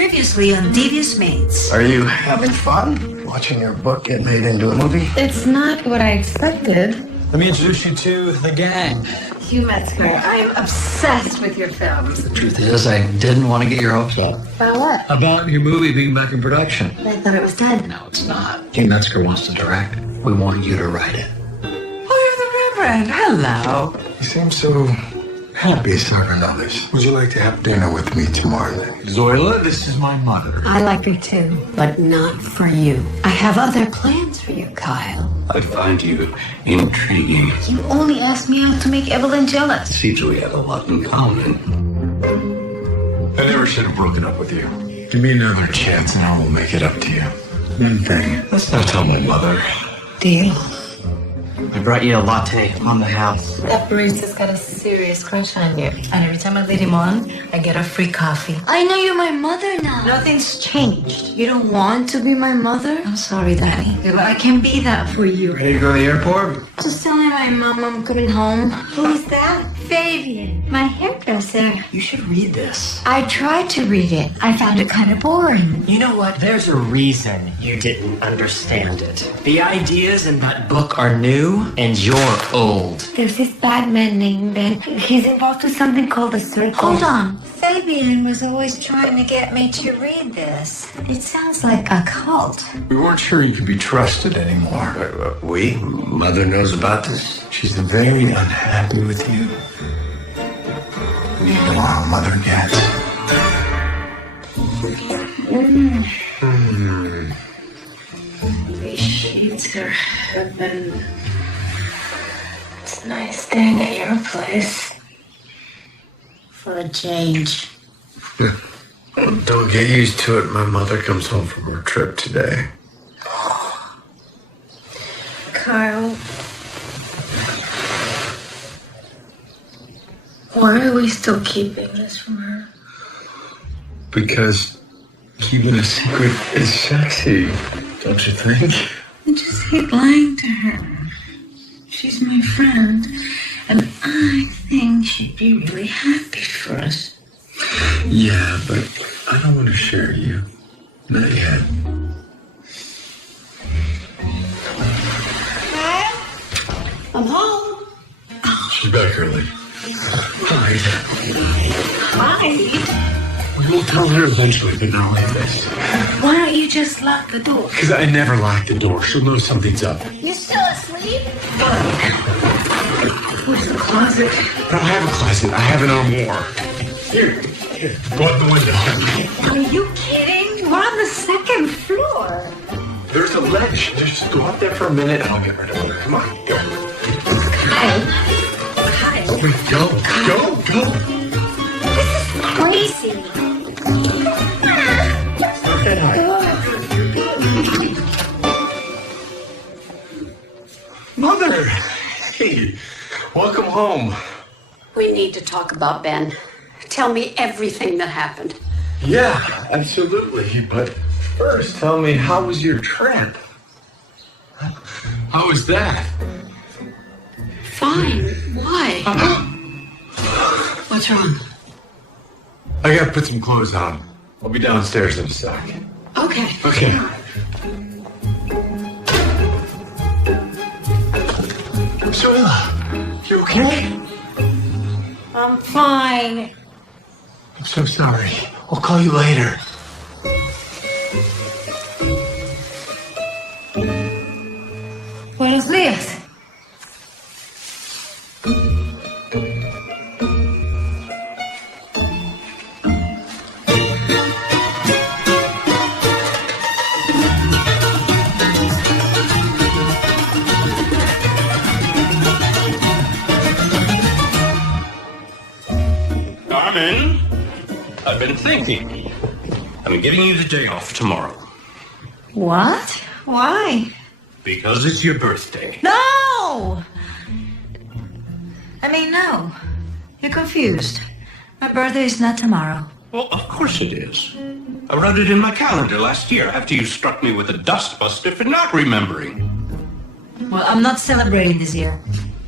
Previously on Devious Maids. Are you having fun watching your book get made into a movie? It's not what I expected. Let me introduce you to the gang. Hugh Metzger, I am obsessed with your films. The truth is, I didn't want to get your hopes up. About what? About your movie being back in production. I thought it was dead. No, it's not. Hugh Metzger wants to direct. We want you to write it. Oh, you're the Reverend. Hello. You seem so happy serving others. Would you like to have dinner with me tomorrow night? Zoila, this is my mother. I like her too, but not for you. I have other plans for you, Kyle. I find you intriguing. You only asked me out to make Evelyn jealous. Seems we have a lot in common. I never should have broken up with you. Give me another chance and I will make it up to you. One thing, let's not tell my mother. Deal. I brought you a latte on the house. That barista's got a serious crush on you. And every time I lead him on, I get a free coffee. I know you're my mother now. Nothing's changed. You don't want to be my mother? I'm sorry, Daddy. But I can be that for you. Ready to go to the airport? Just telling my mom I'm coming home. Who's that? Fabian, my hairdresser. You should read this. I tried to read it. I found it kind of boring. You know what? There's a reason you didn't understand it. The ideas in that book are new, and you're old. There's this bad man named Ben. He's involved with something called the Circle. Hold on. Fabian was always trying to get me to read this. It sounds like a cult. We weren't sure you could be trusted anymore. We? Mother knows about this. She's very unhappy with you. You know how mother gets. These sheets are heaven. It's nice staying at your place. For a change. Don't get used to it. My mother comes home from her trip today. Kyle. Why are we still keeping this from her? Because keeping a secret is sexy, don't you think? I just hate lying to her. She's my friend, and I think she'd be really happy for us. Yeah, but I don't want to share you. Not yet. I'm home. She's back early. Hide. Hi. We will tell her eventually, but not like this. Why don't you just lock the door? Because I never lock the door. She'll know something's up. You still asleep? Where's the closet? I don't have a closet. I have an armoire. Here. Go out the window. Are you kidding? We're on the second floor. There's a ledge. Just go out there for a minute and I'll get rid of her. Come on, go. Kyle. Wait, go. Crazy. Okay, Mother! Hey, welcome home. We need to talk about Ben. Tell me everything that happened. Yeah, absolutely. But first, tell me, how was your trip? How was that? Fine. Why? What's wrong? I gotta put some clothes on. I'll be downstairs in a sec. Okay. Okay. Zoila, you okay? I'm fine. I'm so sorry. I'll call you later. Buenos días. Carmen, I've been thinking. I'm giving you the day off tomorrow. What? Why? Because it's your birthday. No! No. You're confused. My birthday is not tomorrow. Well, of course it is. I wrote it in my calendar last year after you struck me with a dustbuster for not remembering. Well, I'm not celebrating this year.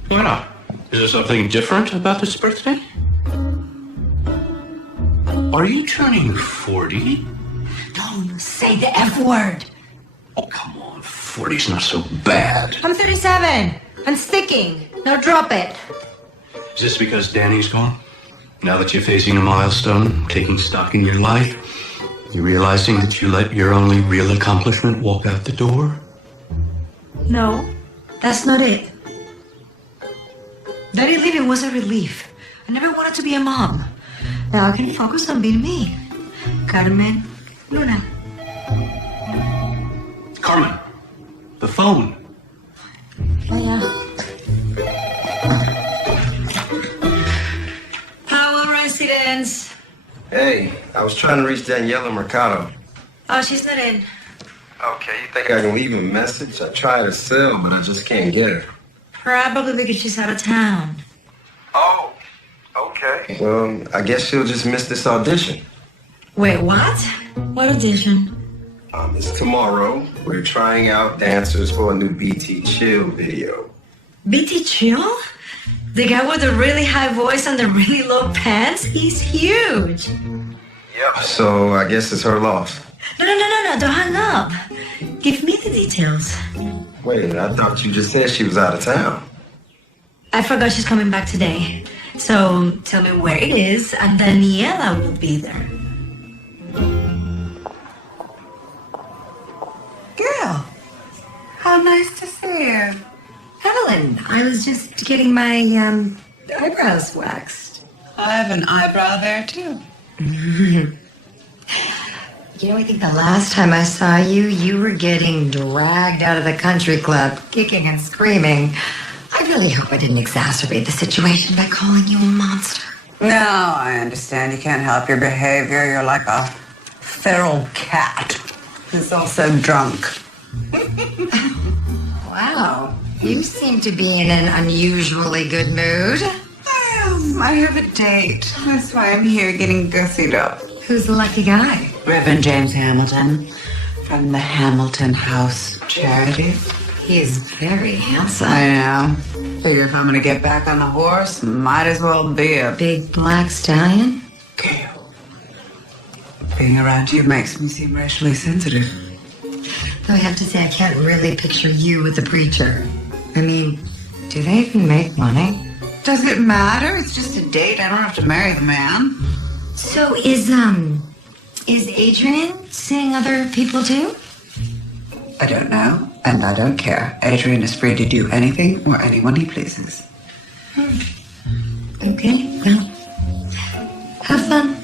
Why not? Is there something different about this birthday? Are you turning 40? Don't say the F word. Oh, come on. 40's not so bad. I'm 37. I'm sticking. Now drop it. Is this because Danny's gone? Now that you're facing a milestone, taking stock in your life, you realizing that you let your only real accomplishment walk out the door? No, that's not it. Daddy leaving was a relief. I never wanted to be a mom. Now I can focus on being me. Carmen, Luna. Carmen, the phone. Oh, yeah. Powell residence. Hey, I was trying to reach Daniela Mercado. Oh, she's not in. Okay, you think I can leave a message? I tried to sell, but I just can't get her. Probably because she's out of town. Oh, okay. Well, I guess she'll just miss this audition. Wait, what? What audition? It's tomorrow. We're trying out dancers for a new BT Chill video. BT Chill? The guy with the really high voice and the really low pants? He's huge. Yep. So I guess it's her loss. No, don't hang up. Give me the details. Wait a minute, I thought you just said she was out of town. I forgot she's coming back today. So tell me where it is, and Daniela will be there. Girl, how nice to see you. Evelyn, I was just getting my eyebrows waxed. I have an eyebrow there, too. You know, I think the last time I saw you, you were getting dragged out of the country club, kicking and screaming. I really hope I didn't exacerbate the situation by calling you a monster. No, I understand. You can't help your behavior. You're like a feral cat who's also drunk. Wow, you seem to be in an unusually good mood. I have a date. That's why I'm here getting gussied up. Who's the lucky guy? Reverend James Hamilton from the Hamilton House Charity. He's very handsome. I know. Figure if I'm gonna get back on the horse, might as well be a Big black stallion? Gail. Being around you makes me seem racially sensitive. Though I have to say, I can't really picture you with the preacher. I mean, do they even make money? Does it matter? It's just a date. I don't have to marry the man. So is Adrian seeing other people too? I don't know, and I don't care. Adrian is free to do anything or anyone he pleases. Okay, well, have fun.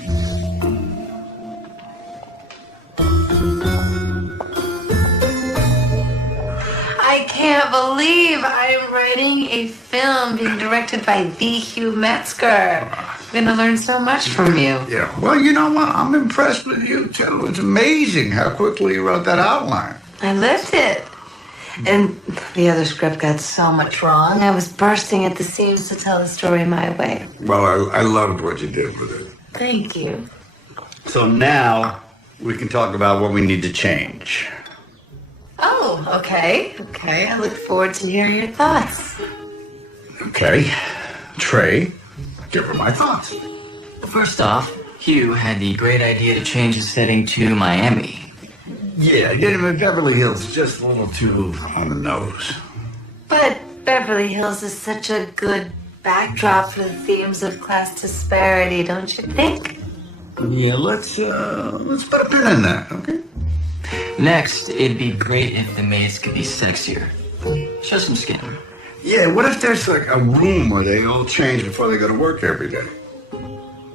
I can't believe I'm writing a film being directed by the Hugh Metzger. I'm gonna learn so much from you. Yeah, well, you know what? I'm impressed with you, too. It's amazing how quickly you wrote that outline. I lived it. And the other script got so much wrong. I was bursting at the seams to tell the story my way. Well, I loved what you did with it. Thank you. So now we can talk about what we need to change. Oh, okay. Okay, I look forward to hearing your thoughts. Okay. Trey, give her my thoughts. First off, Hugh had the great idea to change the setting to Miami. Yeah, getting to Beverly Hills just a little too on the nose. But Beverly Hills is such a good backdrop for the themes of class disparity, don't you think? Yeah, let's put a pin in that, okay? Next, it'd be great if the maids could be sexier. Show some skin. Yeah, what if there's like a room where they all change before they go to work every day?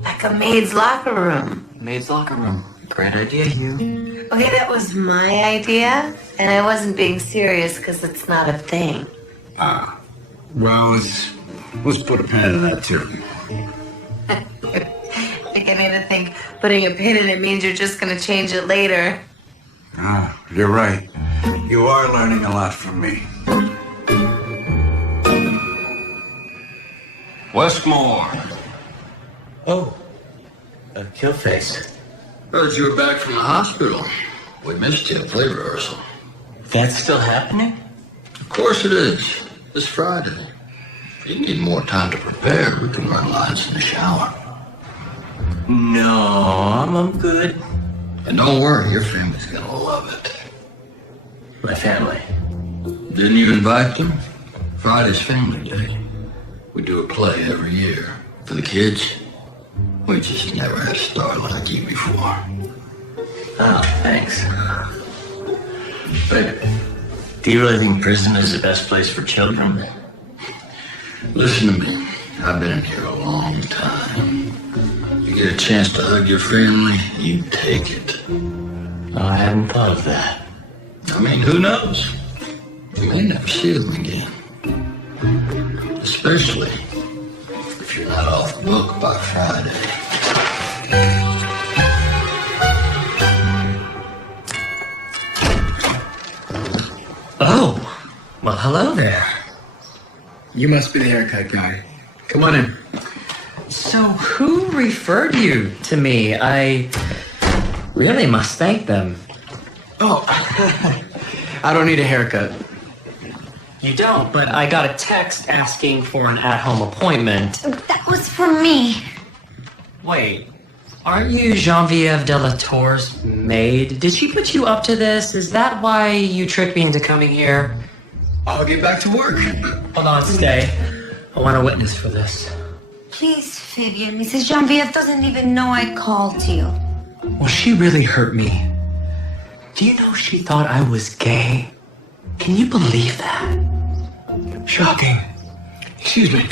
Like a maid's locker room. Maid's locker room. Great idea, Hugh. Okay, that was my idea, and I wasn't being serious because it's not a thing. Well, let's put a pin in that too. Beginning to think putting a pin in it means you're just going to change it later. You're right. You are learning a lot from me. Westmore. Oh, Killface. Heard you were back from the hospital. We missed you at play rehearsal. That's still happening? Of course it is. This Friday. If you need more time to prepare, we can run lines in the shower. No, I'm good. And don't worry, your family's gonna love it. My family. Didn't you invite them? Friday's family day. We do a play every year. For the kids, we just never had a star like you before. Oh, thanks. But Do you really think prison is the best place for children? listen to me. I've been in here a long time. You get a chance to hug your family, you take it. Oh, I hadn't thought of that. I mean, who knows? You may never see them again. Especially if you're not off the book by Friday. Oh, well, hello there. You must be the haircut guy. Come on in. So, who referred you to me? I really must thank them. Oh, I don't need a haircut. You don't, but I got a text asking for an at-home appointment. That was for me. Wait, aren't you Geneviève Delatour's maid? Did she put you up to this? Is that why you tricked me into coming here? I'll get back to work. Hold on, stay. I want a witness for this. Please, Vivian. Mrs. Geneviève doesn't even know I called you. Well, she really hurt me. Do you know she thought I was gay? Can you believe that? Shocking. Excuse me.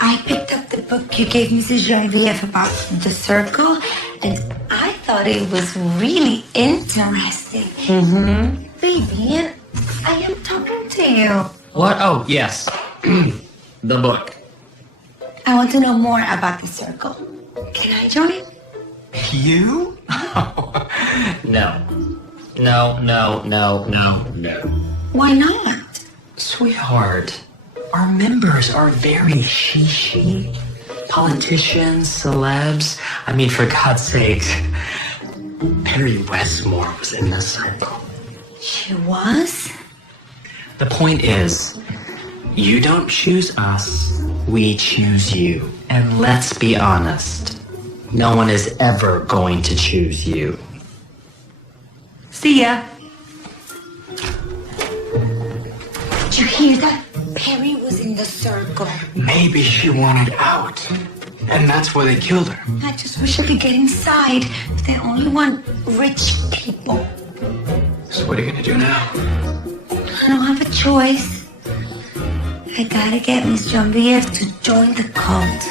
I picked up the book you gave Mrs. Geneviève about the circle, and I thought it was really interesting. Mm-hmm. Vivian, I am talking to you. What? Oh, yes. The book. I want to know more about the circle. Can I join? You? No. No. Why not? Sweetheart, our members are very she. Politicians, celebs. I mean, for God's sake, Perry Westmore was in the circle. She was? The point is, you don't choose us, we choose you. And let's be honest, no one is ever going to choose you. See ya. Did you hear that? Perry was in the circle. Maybe she wanted out. And that's why they killed her. I just wish I could get inside. They only want rich people. So what are you gonna do now? I don't have a choice. I gotta get Miss Geneviève to join the cult.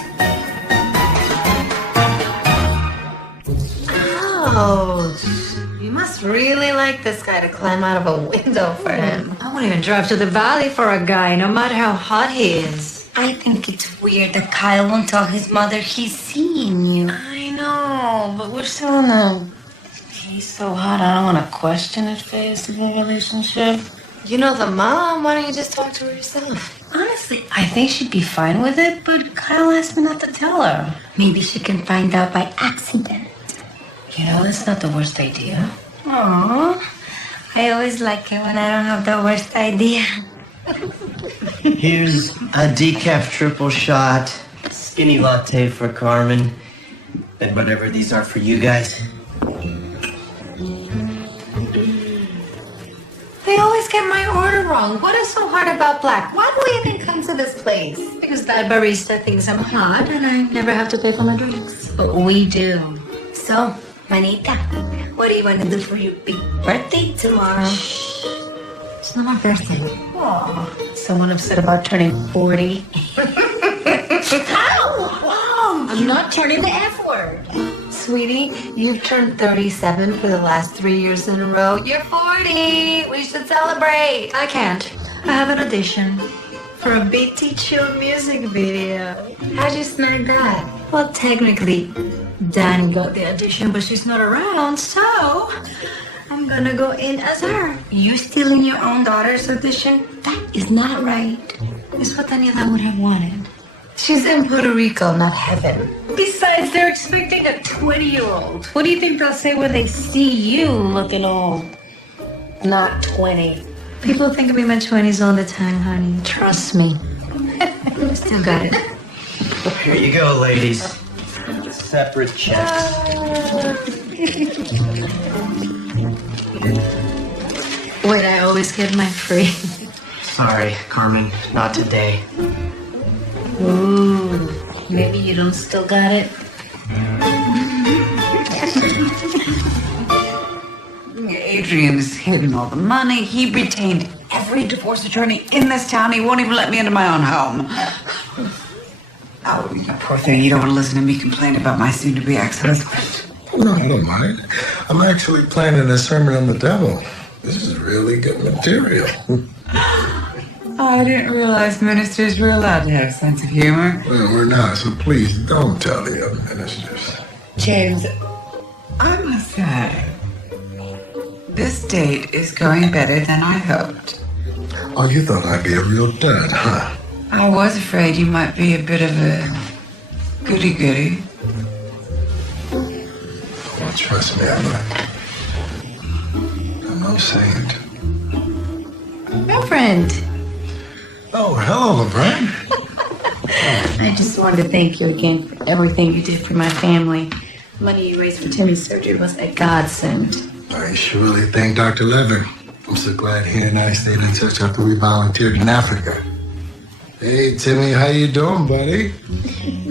Ouch. You must really like this guy to climb out of a window for him. I won't even drive to the valley for a guy, no matter how hot he is. I think it's weird that Kyle won't tell his mother he's seeing you. I know, but we're still in the... He's so hot, I don't want to question his phase of the relationship. You know the mom, why don't you just talk to her yourself? Honestly, I think she'd be fine with it, but Kyle asked me not to tell her. Maybe she can find out by accident. You know, that's not the worst idea. Aww. I always like it when I don't have the worst idea. Here's a decaf triple shot, skinny latte for Carmen, and whatever these are for you guys. They always get my order wrong. What is so hard about black? Why do we even come to this place? Because that barista thinks I'm hot and I never have to pay for my drinks. But we do. So, Manita, what do you want to do for your big birthday tomorrow? It's not my birthday. Aw, someone upset about turning 40. Ow! I'm not turning the F word. Sweetie, you've turned 37 for the last 3 years in a row. You're 40! We should celebrate! I can't. I have an audition for a BT Chill music video. How'd you snag that? Well, technically, Danny got the audition, but she's not around, so I'm gonna go in as her. You stealing your own daughter's audition? That is not right. It's what Daniela would have wanted. She's in Puerto Rico, not heaven. Besides, they're expecting a 20-year-old. What do you think they'll say when they see you looking old? Not 20. People think of me in my 20s all the time, honey. Trust me. Still got it. Here you go, ladies. separate checks. Wait, I always get my free. Sorry, Carmen, not today. Ooh, maybe you don't still got it. Adrian's hidden all the money. He retained every divorce attorney in this town. He won't even let me into my own home. Oh, you poor thing. You don't want to listen to me complain about my soon-to-be ex-husband. No, I don't mind. I'm actually planning a sermon on the devil. This is really good material. I didn't realize ministers were allowed to have a sense of humor. Well, we're not, so please don't tell the other ministers. James, I must say, this date is going better than I hoped. Oh, you thought I'd be a real dud, huh? I was afraid you might be a bit of a goody-goody. Well, trust me, I'm no saint. Reverend. Oh, hello, Laverne. I just wanted to thank you again for everything you did for my family. The money you raised for Timmy's surgery was a godsend. I surely thank Dr. Levin. I'm so glad he and I stayed in touch after we volunteered in Africa. Hey, Timmy, how you doing, buddy?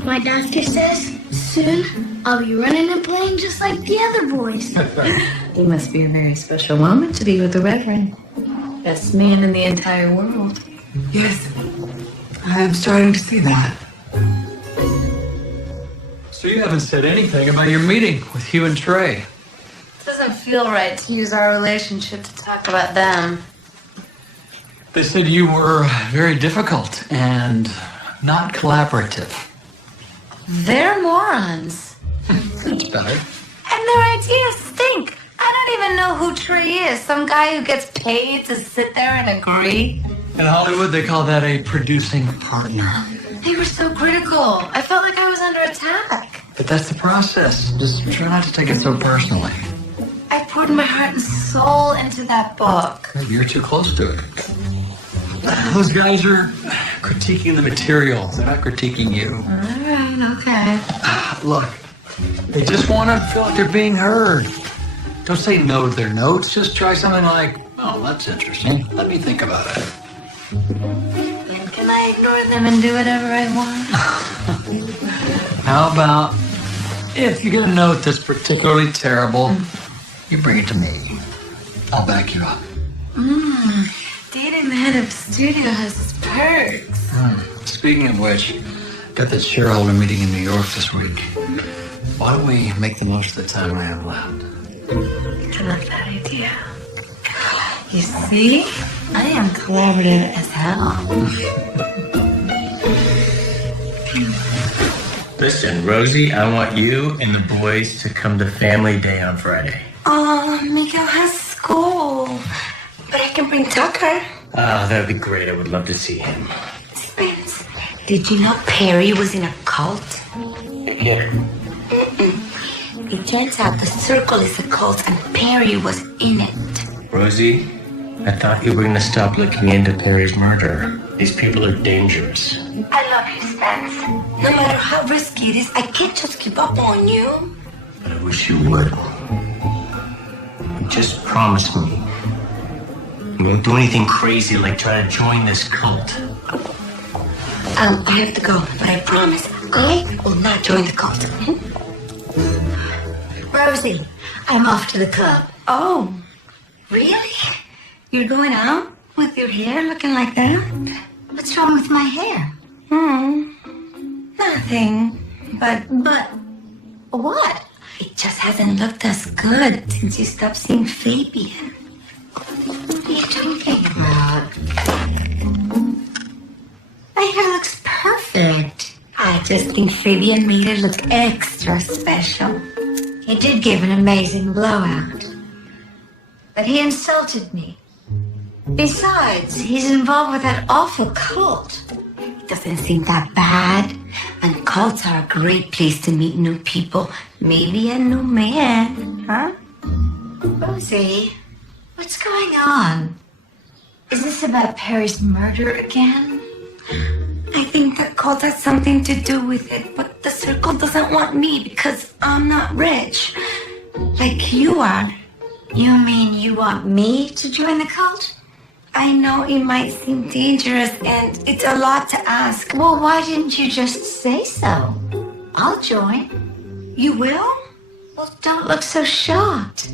My doctor says soon I'll be running and playing just like the other boys. It must be a very special moment to be with the Reverend. Best man in the entire world. Yes, I am starting to see that. So you haven't said anything about your meeting with Hugh and Trey. It doesn't feel right to use our relationship to talk about them. They said you were very difficult and not collaborative. They're morons. That's better. And their ideas stink. I don't even know who Trey is. Some guy who gets paid to sit there and agree. In Hollywood, they call that a producing partner. They were so critical. I felt like I was under attack. But that's the process. Just try not to take it so personally. I poured my heart and soul into that book. You're too close to it. Those guys are critiquing the material. They're not critiquing you. All right, okay. Look, they just want to feel like they're being heard. Don't say no to their notes. Just try something like, oh, that's interesting. Let me think about it. And can I ignore them and do whatever I want? How about if you get a note that's particularly terrible, you bring it to me. I'll back you up. Dating the head of the studio has its perks. Speaking of which, got that shareholder meeting in New York this week. Why don't we make the most of the time I have left? I love that idea. You see? I am collaborative as hell. Listen, Rosie, I want you and the boys to come to family day on Friday. Oh, Miguel has school. But I can bring Tucker. Oh, that'd be great. I would love to see him. Spence, did you know Perry was in a cult? Yeah. It turns out the circle is a cult and Perry was in it. Rosie, I thought you were going to stop looking into Perry's murder. These people are dangerous. I love you, Spence. No matter how risky it is, I can't just give up on you. I wish you would. Just promise me you won't do anything crazy like try to join this cult. I have to go, but I promise I will not join the cult. Rosie, I'm off to the club. Oh, really? You're going out with your hair looking like that? What's wrong with my hair? Nothing. But what? It just hasn't looked as good since you stopped seeing Fabian. What are you talking about? My hair looks perfect. I just think Fabian made it look extra special. He did give an amazing blowout. But he insulted me. Besides, he's involved with that awful cult. It doesn't seem that bad. And cults are a great place to meet new people. Maybe a new man, huh? Rosie, what's going on? Is this about Perry's murder again? I think the cult has something to do with it, but the circle doesn't want me because I'm not rich. Like you are. You mean you want me to join the cult? I know it might seem dangerous and it's a lot to ask. Well, why didn't you just say so? I'll join. You will? Well, don't look so shocked.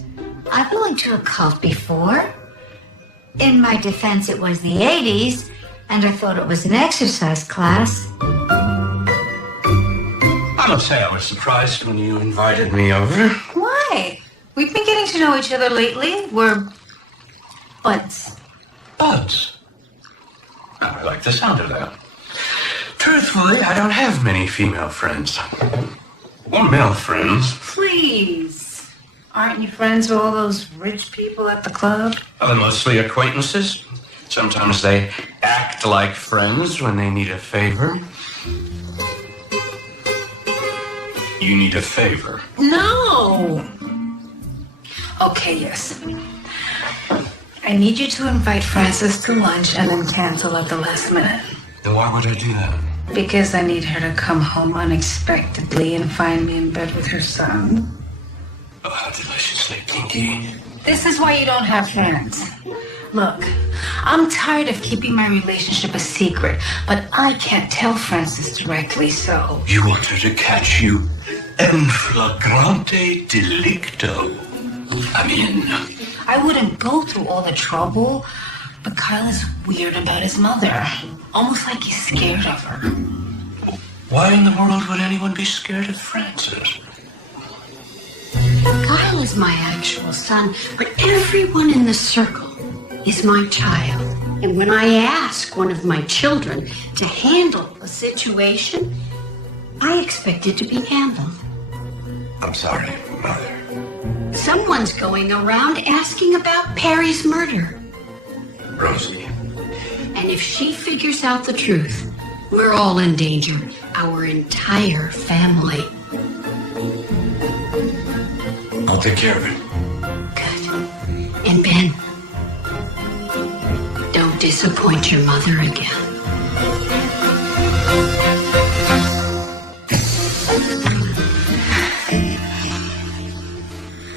I belonged to a cult before. In my defense, it was the 80s, and I thought it was an exercise class. I must say I was surprised when you invited me over. Why? We've been getting to know each other lately. We're buds. Buds? I like the sound of that. Truthfully, I don't have many female friends. Or male friends. Please. Aren't you friends with all those rich people at the club? They're mostly acquaintances. Sometimes they act like friends when they need a favor. You need a favor. No. Okay, yes. I need you to invite Frances to lunch and then cancel at the last minute. Then why would I do that? Because I need her to come home unexpectedly and find me in bed with her son. Oh, how deliciously kinky. This is why you don't have friends. Look, I'm tired of keeping my relationship a secret, but I can't tell Frances directly, so... You want her to catch you en flagrante delicto. I'm in. I wouldn't go through all the trouble, but Kyle is weird about his mother. Almost like he's scared of her. Why in the world would anyone be scared of Frances? Kyle is my actual son, but everyone in the circle is my child. And when I ask one of my children to handle a situation, I expect it to be handled. I'm sorry, Mother. Someone's going around asking about Perry's murder. Rosie. And if she figures out the truth, we're all in danger. Our entire family. I'll take care of it. Good. And Ben, don't disappoint your mother again.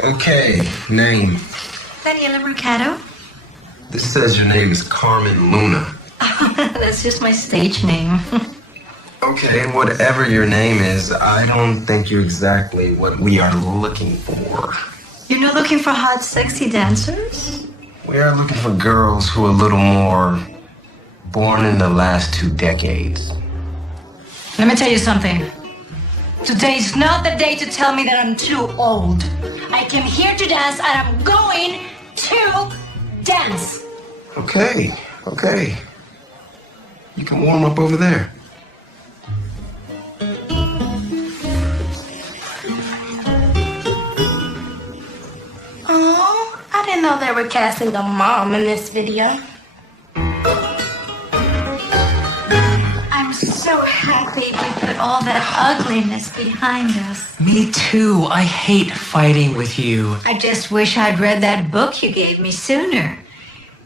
Okay, name. Daniela Mercado? This says your name is Carmen Luna. That's just my stage name. Okay, whatever your name is, I don't think you're exactly what we are looking for. You're not looking for hot, sexy dancers? We are looking for girls who are a little more born in the last 2 decades. Let me tell you something. Today's not the day to tell me that I'm too old. I came here to dance and I'm going to dance. Okay. You can warm up over there. Oh, I didn't know they were casting a mom in this video. I'm so happy we put all that ugliness behind us. Me too. I hate fighting with you. I just wish I'd read that book you gave me sooner.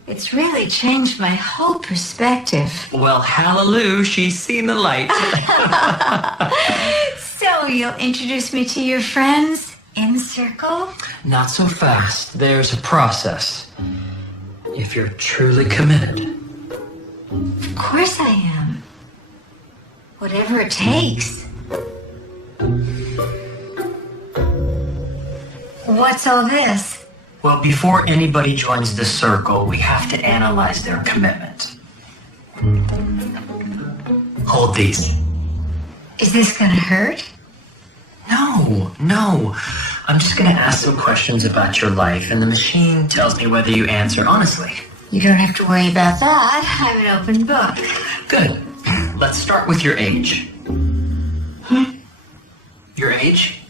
It's really changed my whole perspective. Well, hallelujah, she's seen the light. So you'll introduce me to your friends in circle? Not so fast. There's a process. If you're truly committed. Of course I am. Whatever it takes. What's all this? Well, before anybody joins the circle, we have to analyze their commitment. Hold these. Is this gonna hurt? No. I'm just gonna ask some questions about your life, and the machine tells me whether you answer honestly. You don't have to worry about that. I'm an open book. Good. Let's start with your age. Your age?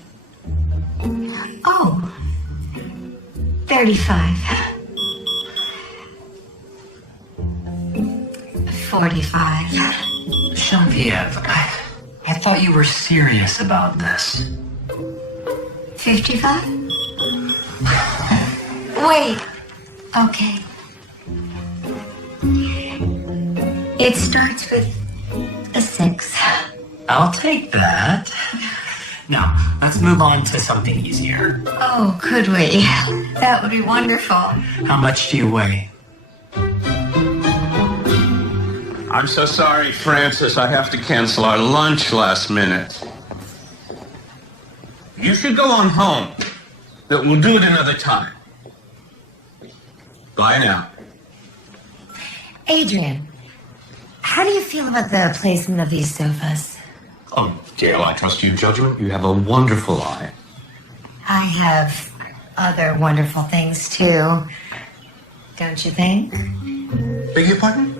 Oh. 35. 45. Genevieve, I thought you were serious about this. 55? Wait. Okay. It starts with a 6. I'll take that. Now, let's move on to something easier. Oh, could we? That would be wonderful. How much do you weigh? I'm so sorry, Francis. I have to cancel our lunch last minute. You should go on home. We'll do it another time. Bye now. Adrian, how do you feel about the placement of these sofas? Oh, Dale, I trust your judgment. You have a wonderful eye. I have other wonderful things too. Don't you think? Beg your pardon?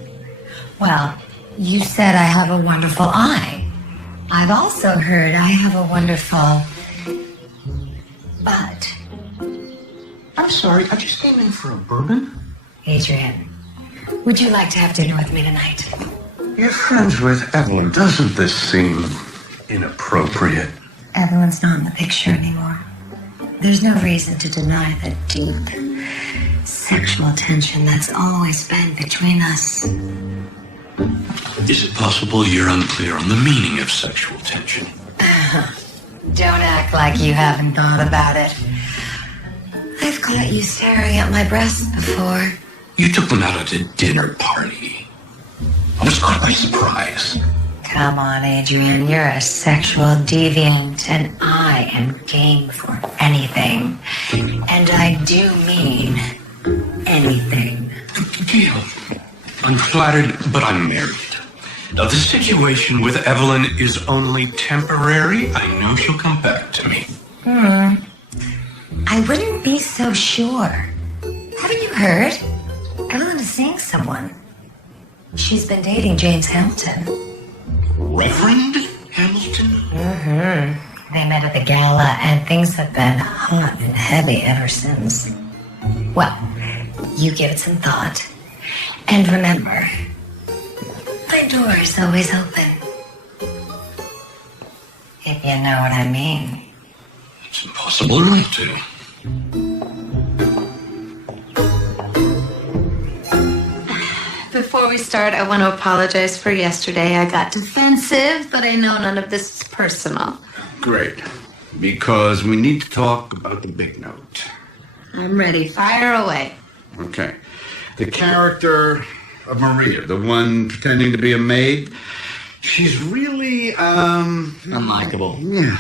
Well, you said I have a wonderful eye. I've also heard I have a wonderful butt. I'm sorry, I just came in for a bourbon. Adrian, would you like to have dinner with me tonight? You're friends with Evelyn. Doesn't this seem inappropriate? Evelyn's not in the picture anymore. There's no reason to deny the deep sexual tension that's always been between us. Is it possible you're unclear on the meaning of sexual tension? Don't act like you haven't thought about it. I've caught you staring at my breasts before. You took them out at a dinner party. I was caught by surprise. Come on, Adrian, you're a sexual deviant, and I am game for anything. And I do mean anything. Gail, I'm flattered, but I'm married. Now, the situation with Evelyn is only temporary. I know she'll come back to me. I wouldn't be so sure. Haven't you heard? Evelyn is seeing someone. She's been dating James Hamilton. Reverend Hamilton? They met at the gala, and things have been hot and heavy ever since. Well, you give it some thought. And remember, my door is always open. If you know what I mean. It's impossible not to. Before we start, I want to apologize for yesterday. I got defensive, but I know none of this is personal. Great. Because we need to talk about the big note. I'm ready. Fire away. Okay. The character of Maria, the one pretending to be a maid, she's really, Unlikable. yeah.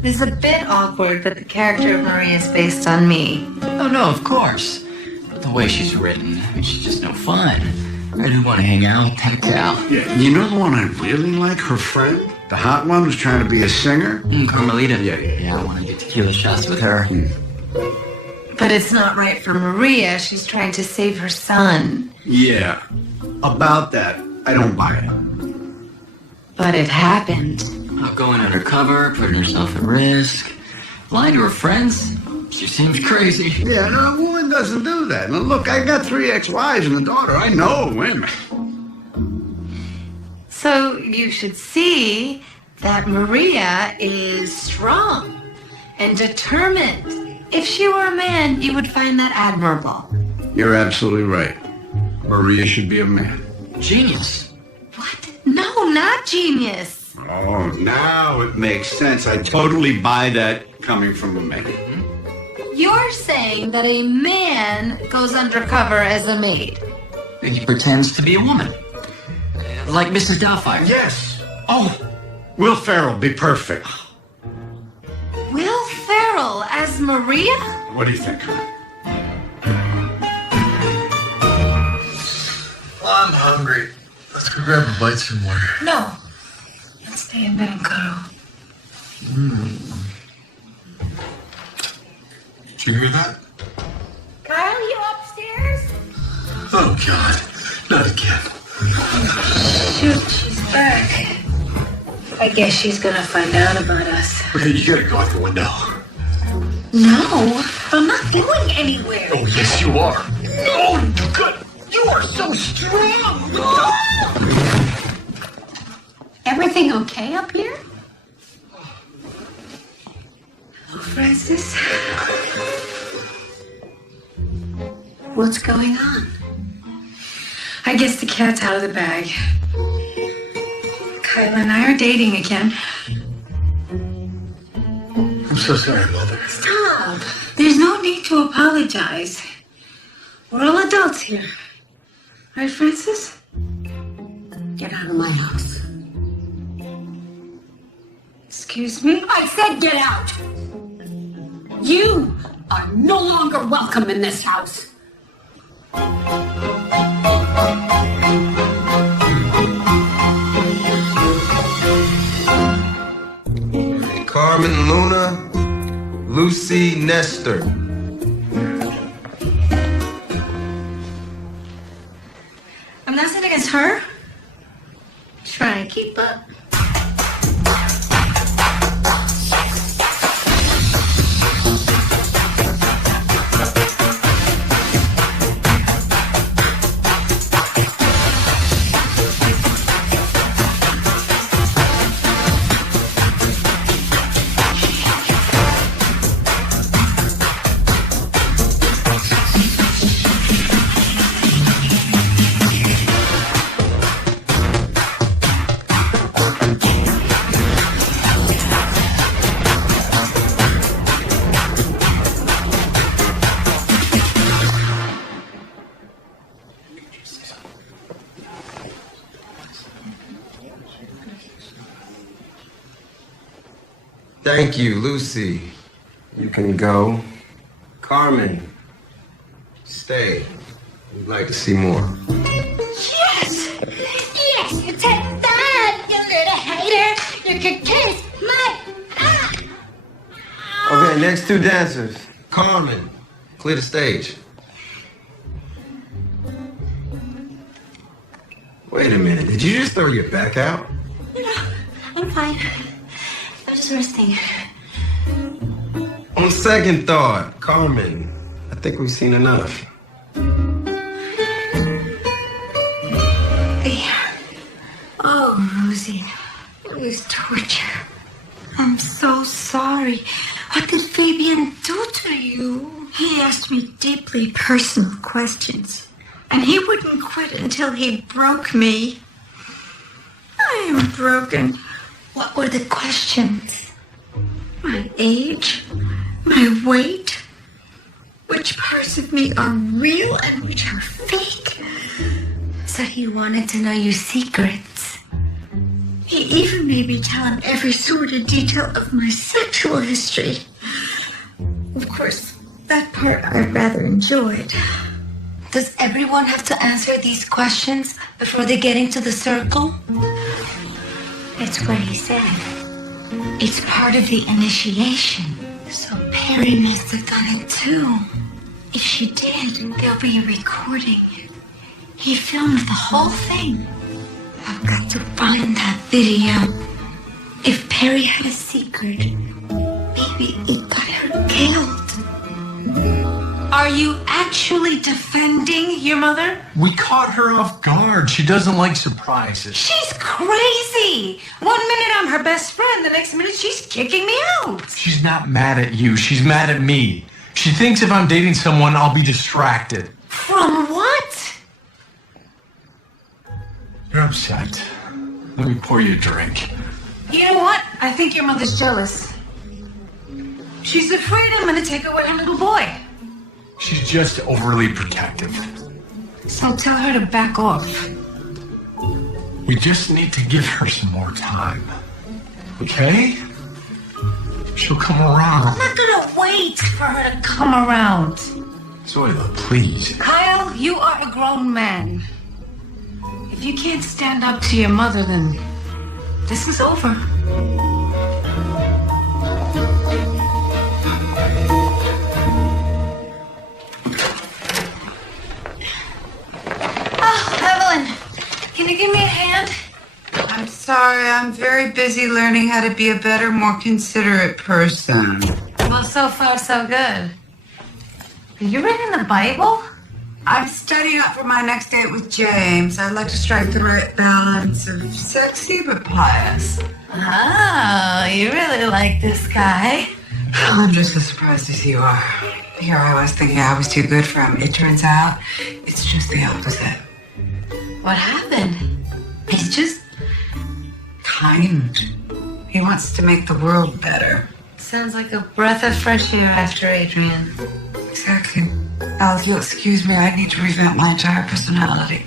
This is a bit awkward, but the character of Maria is based on me. Oh, no, of course. The way she's written, she's just no fun. I didn't want to hang out, hang out. Yeah. You know the one I really like? Her friend? The hot one who's trying to be a singer? Carmelita. Yeah, I want to get tequila shots with her. But it's not right for Maria. She's trying to save her son. Yeah. About that, I don't buy it. But it happened. Going undercover, putting herself at risk, lying to her friends. She seems crazy. Yeah, no, a woman doesn't do that. Now, look, I got 3 ex-wives and a daughter. I know women. So you should see that Maria is strong and determined. If she were a man, you would find that admirable. You're absolutely right. Maria should be a man. Genius. What? No, not genius. Oh, now it makes sense. I totally buy that coming from a man. You're saying that a man goes undercover as a maid. He pretends to be a woman. Like Mrs. Doubtfire. Yes. Oh, Will Ferrell, be perfect. Will Ferrell as Maria? What do you think? I'm hungry. Let's go grab a bite somewhere. No. Let's stay in bed and cuddle. Did you hear that? Kyle, you upstairs? Oh, God. Not again. Shoot, she's back. I guess she's gonna find out about us. Okay, you gotta go out the window. No, I'm not going anywhere. Oh, yes, you are. No, you good. You are so strong. Everything okay up here? Hello, Francis. What's going on? I I guess the cat's out of the bag. Kyle and I are dating again. I'm so sorry, Mother. Stop. There's no need to apologize. We're all adults here. Right, Francis? Get out of my house. Excuse me? I said get out! You are no longer welcome in this house. Carmen, Luna, Lucy, Nestor. I'm not saying against her. Trying to keep up. Thank you, Lucy. You can go. Carmen, stay. We'd like to see more. Yes! Yes! You take that, you little hater! You can kiss my ass! Okay, next two dancers. Carmen, clear the stage. Wait a minute, did you just throw your back out? No, I'm fine. I'm just resting. On second thought, Carmen, I think we've seen enough. Oh, Rosie, it was torture. I'm so sorry. What did Fabian do to you? He asked me deeply personal questions, and he wouldn't quit until he broke me. I am broken. What were the questions? My age? My weight? Which parts of me are real and which are fake? So he wanted to know your secrets. He even made me tell him every sordid detail of my sexual history. Of course, that part I rather enjoyed. Does everyone have to answer these questions before they get into the circle? That's what he said. It's part of the initiation. So Perry must have done it too. If she did, there'll be a recording. He filmed the whole thing. I've got to find that video. If Perry had a secret, maybe it got her killed. Are you actually defending your mother? We caught her off guard. She doesn't like surprises. She's crazy. 1 minute I'm her best friend, the next minute she's kicking me out. She's not mad at you. She's mad at me. She thinks if I'm dating someone, I'll be distracted. From what? You're upset. Let me pour you a drink. You know what? I think your mother's jealous. She's afraid I'm gonna take away her little boy. She's just overly protective. So tell her to back off. We just need to give her some more time. Okay? She'll come around. I'm not gonna wait for her to come around. Zoila, please. Kyle, you are a grown man. If you can't stand up to your mother, then this is over. Can you give me a hand? I'm sorry, I'm very busy learning how to be a better, more considerate person. Well, so far, so good. Are you reading the Bible? I'm studying up for my next date with James. I'd like to strike the right balance of sexy but pious. Oh, you really like this guy. Well, I'm just as surprised as you are. Here I was thinking I was too good for him. It turns out it's just the opposite. What happened? He's just kind. He wants to make the world better. Sounds like a breath of fresh air after Adrian. Exactly. Al, if you'll excuse me, I need to revamp my entire personality.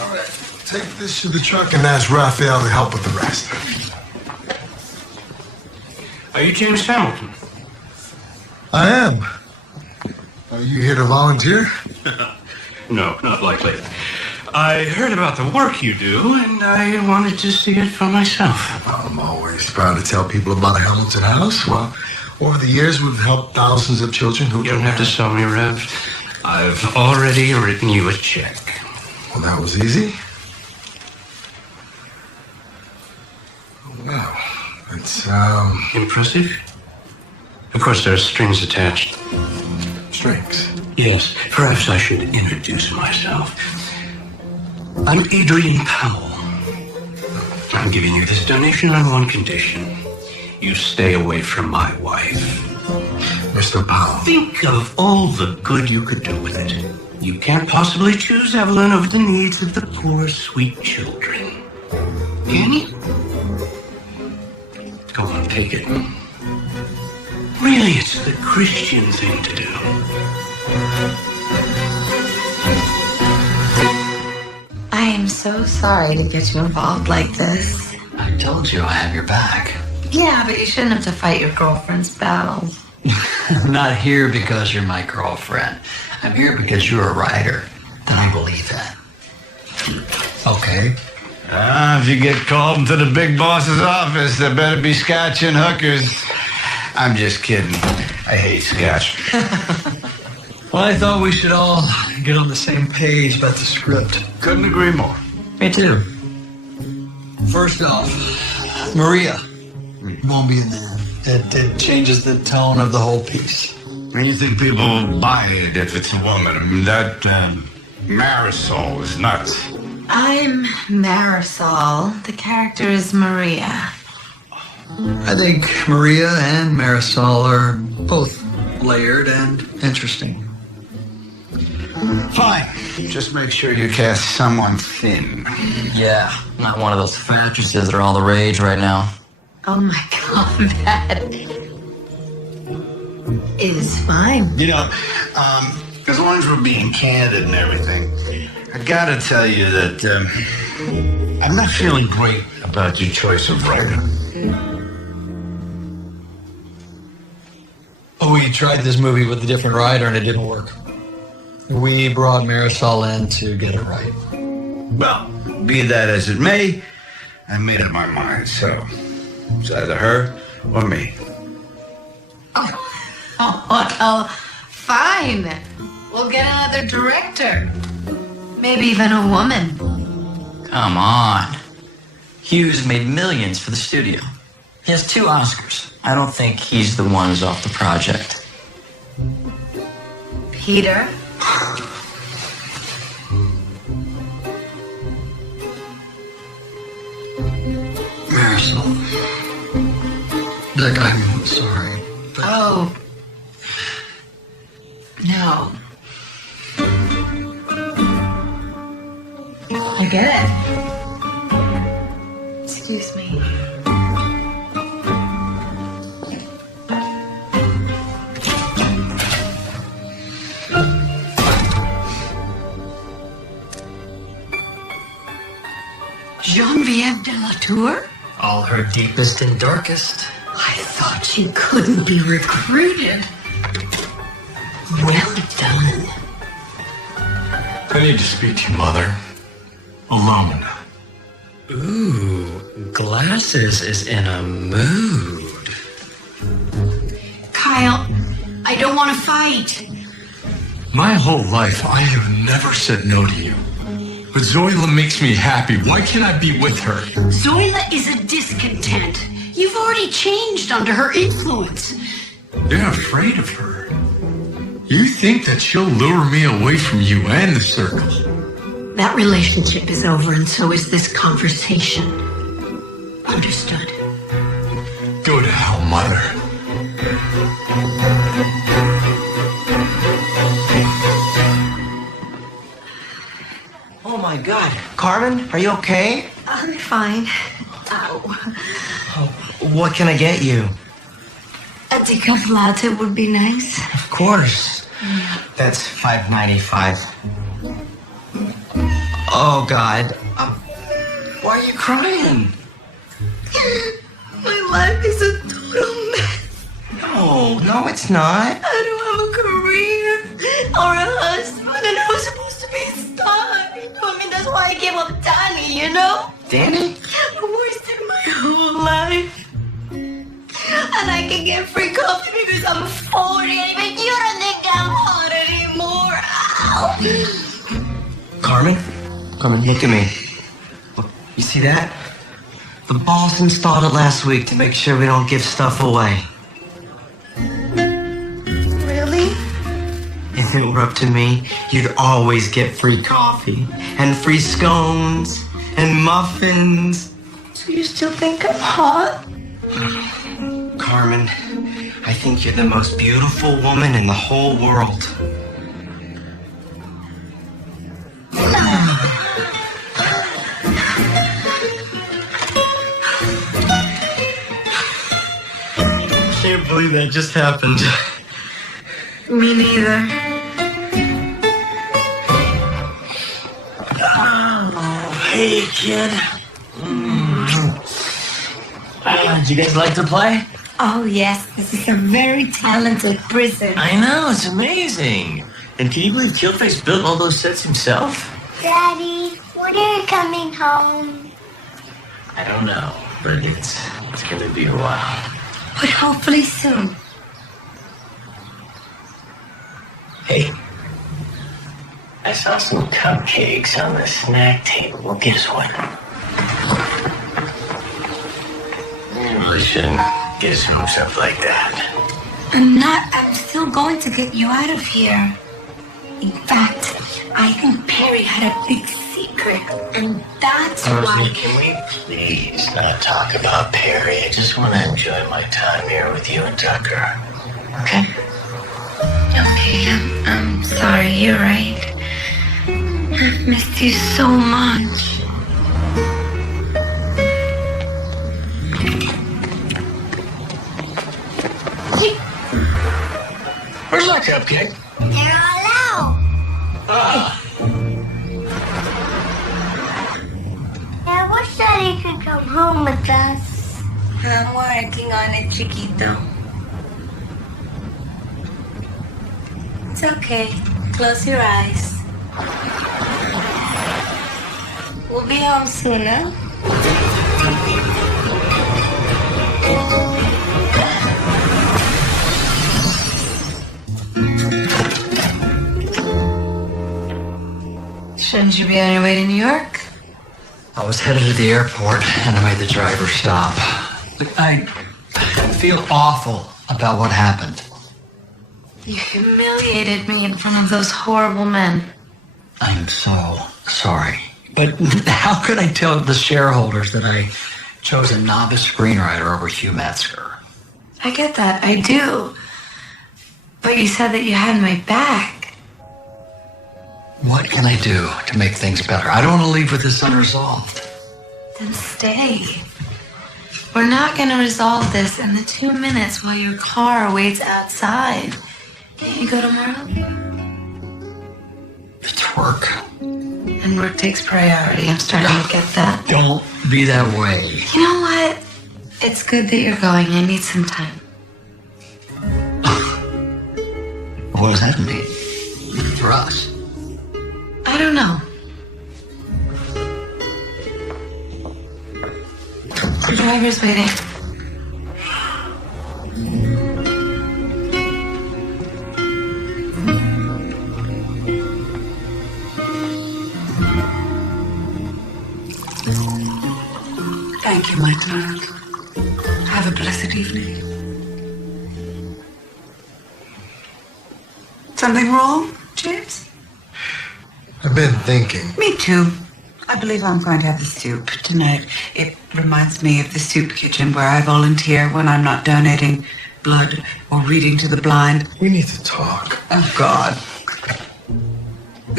All right, take this to the truck and ask Raphael to help with the rest. Are you James Hamilton? I am. Are you here to volunteer? No, not likely. I heard about the work you do, and I wanted to see it for myself. I'm always proud to tell people about Hamilton House. Well, over the years, we've helped thousands of children who... You don't have to sell me, Rev. I've already written you a check. Well, that was easy. Wow. It's, Impressive? Of course, there are strings attached. Strings? Yes. Perhaps I should introduce myself. I'm Adrian Powell. I'm giving you this donation on one condition. You stay away from my wife. Mr. Powell. Think of all the good you could do with it. You can't possibly choose Evelyn over the needs of the poor, sweet children. Can you? Go on, take it. Really, it's the Christian thing to do. I am so sorry to get you involved like this. I told you I have your back. Yeah, but you shouldn't have to fight your girlfriend's battles. I'm not here because you're my girlfriend. I'm here because you're a writer. And I believe that. Okay. If you get called into the big boss's office, there better be scotch and hookers. I'm just kidding. I hate scotch. Well, I thought we should all get on the same page about the script. Couldn't agree more. Me too. First off, Maria won't be in there. It changes the tone of the whole piece. And you think people will buy it if it's a woman? I mean, that Marisol is nuts. I'm Marisol. The character is Maria. I think Maria and Marisol are both layered and interesting. Fine. Just make sure you cast someone thin. Yeah, not one of those fat actresses that are all the rage right now. Oh my god, that is fine. You know, as long as we're being candid and everything, I gotta tell you that I'm not feeling great about your choice of writer. We tried this movie with a different writer and it didn't work. We brought Marisol in to get it right. Well, be that as it may, I made up my mind, so it's either her or me. Oh, well, fine. We'll get another director. Maybe even a woman. Come on. Hughes made millions for the studio. He has 2 Oscars. I don't think he's the one who's off the project. Peter? Marisol. Look, I'm sorry. But... Oh. No. I get it. Excuse me. Geneviève de la Tour? All her deepest and darkest. I thought she couldn't be recruited. Well done. I need to speak to you, Mother. Alone. Ooh, Glasses is in a mood. Kyle, I don't want to fight. My whole life, I have never said no to you. But Zoila makes me happy. Why can't I be with her? Zoila is a discontent. You've already changed under her influence. They're afraid of her. You think that she'll lure me away from you and the circle? That relationship is over, and so is this conversation. Understood. mother. Oh my God. Carmen, are you okay? I'm fine. Ow. What can I get you? A decaf latte would be nice. Of course. That's $5.95. Oh God. Why are you crying? My life is a total mess. No, it's not. I don't have a career or a husband, and I was supposed to be a star. I mean, that's why I gave up Danny, you know? Danny? I wasted my whole life. And I can get free coffee because I'm 40, but you don't think I'm hot anymore. Ow. Carmen, look at me. Look, you see that? The boss installed it last week to make sure we don't give stuff away. Really? If it were up to me, you'd always get free coffee and free scones and muffins. So you still think I'm hot? Carmen, I think you're the most beautiful woman in the whole world. Can't believe that just happened. Me neither. Oh, hey, kid. Did you guys like to play? Oh, yes. This is a very talented prison. I know, it's amazing. And can you believe Killface built all those sets himself? Daddy, when are you coming home? I don't know, but it's gonna be a while. But hopefully soon. Hey, I saw some cupcakes on the snack table. Guess what? You really shouldn't get some stuff like that. I'm still going to get you out of here. In fact, I think Perry had a big secret, and that's why... Can we please not talk about Perry? I just want to enjoy my time here with you and Tucker. Okay? Okay, I'm sorry, you're right. I've missed you so much. Where's my cupcake? You're all out. I wish Daddy could come home with us. I'm working on it, Chiquito. It's okay. Close your eyes. We'll be home soon, huh? Shouldn't you be on your way to New York? I was headed to the airport and I made the driver stop. Look, I feel awful about what happened. You humiliated me in front of those horrible men. I'm so sorry. But how could I tell the shareholders that I chose a novice screenwriter over Hugh Metzger? I get that, I do. But you said that you had my back. What can I do to make things better? I don't want to leave with this unresolved. Then stay. We're not gonna resolve this in the 2 minutes while your car waits outside. Can you go tomorrow? It's work. And work takes priority. I'm starting to get that. Don't be that way. You know what? It's good that you're going. I need some time. What does that mean? For us? I don't know. The driver's waiting. Thank you, my darling. Have a blessed evening. Something wrong, James? I've been thinking. Me too. I believe I'm going to have the soup tonight. It Reminds me of the soup kitchen where I volunteer when I'm not donating blood or reading to the blind. We need to talk. Oh, God.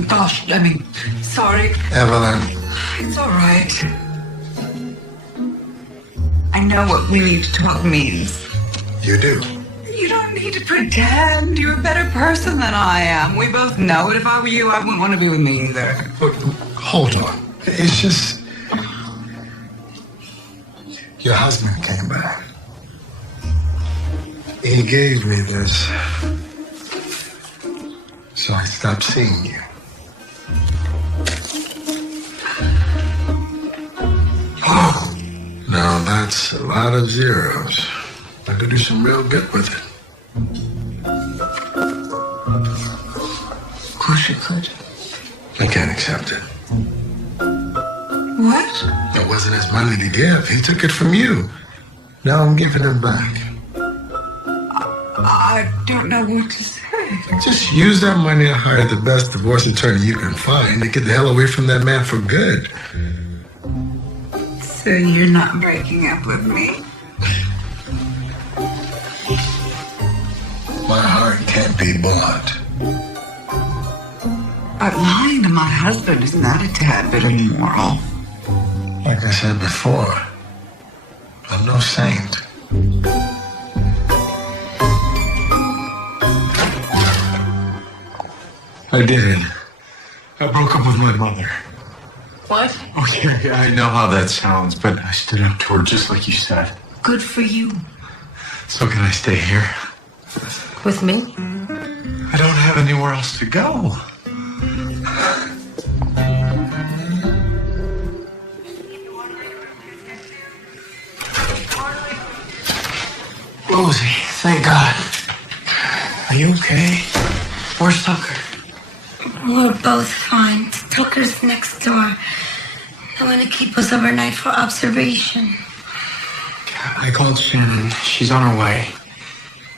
Gosh, I mean, sorry. Evelyn. It's all right. I know what we need to talk means. You do? You don't need to pretend. You're a better person than I am. We both know it. If I were you, I wouldn't want to be with me either. But, hold on. It's just... Your husband came back. He gave me this. So I stopped seeing you. Oh, now that's a lot of zeros. I could do some real good with it. Of course you could. I can't accept it. What? It wasn't his money to give. He took it from you. Now I'm giving it back. I don't know what to say. Just use that money to hire the best divorce attorney you can find to get the hell away from that man for good. So you're not breaking up with me? My heart can't be bought. But lying to my husband is not a tad bit immoral. Like I said before, I'm no saint. I did. I broke up with my mother. What? Okay, I know how that sounds, but I stood up to her just like you said. Good for you. So can I stay here? With me? I don't have anywhere else to go. Rosie, thank God. Are you okay? Where's Tucker? We're both fine. Tucker's next door. They want to keep us overnight for observation. I called Shannon. She's on her way.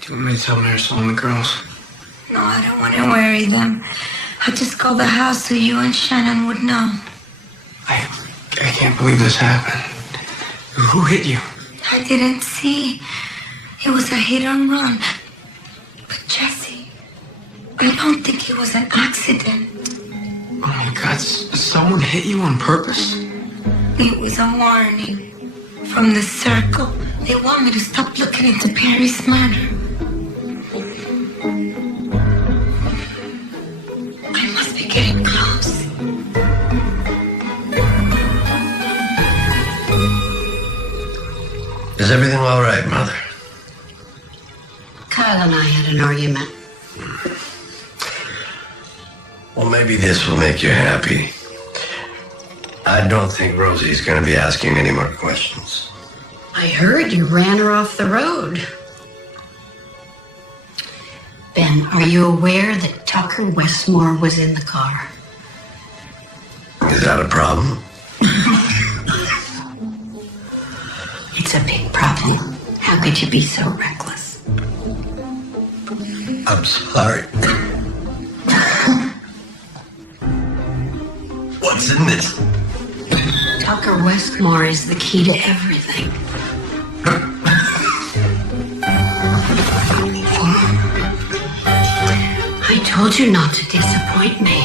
Do you want me to tell Marisol and the girls? No, I don't want to worry them. I just called the house so you and Shannon would know. I can't believe this happened. Who hit you? I didn't see. It was a hit and run. But Jesse, I don't think it was an accident. Oh my God, someone hit you on purpose? It was a warning from the circle. They want me to stop looking into Perry's murder. I must be getting close. Is everything all right, Mother? Kyle and I had an argument. Well, maybe this will make you happy. I don't think Rosie's going to be asking any more questions. I heard you ran her off the road. Ben, are you aware that Tucker Westmore was in the car? Is that a problem? It's a big problem. How could you be so reckless? I'm sorry. What's in this? Tucker Westmore is the key to everything. I told you not to disappoint me.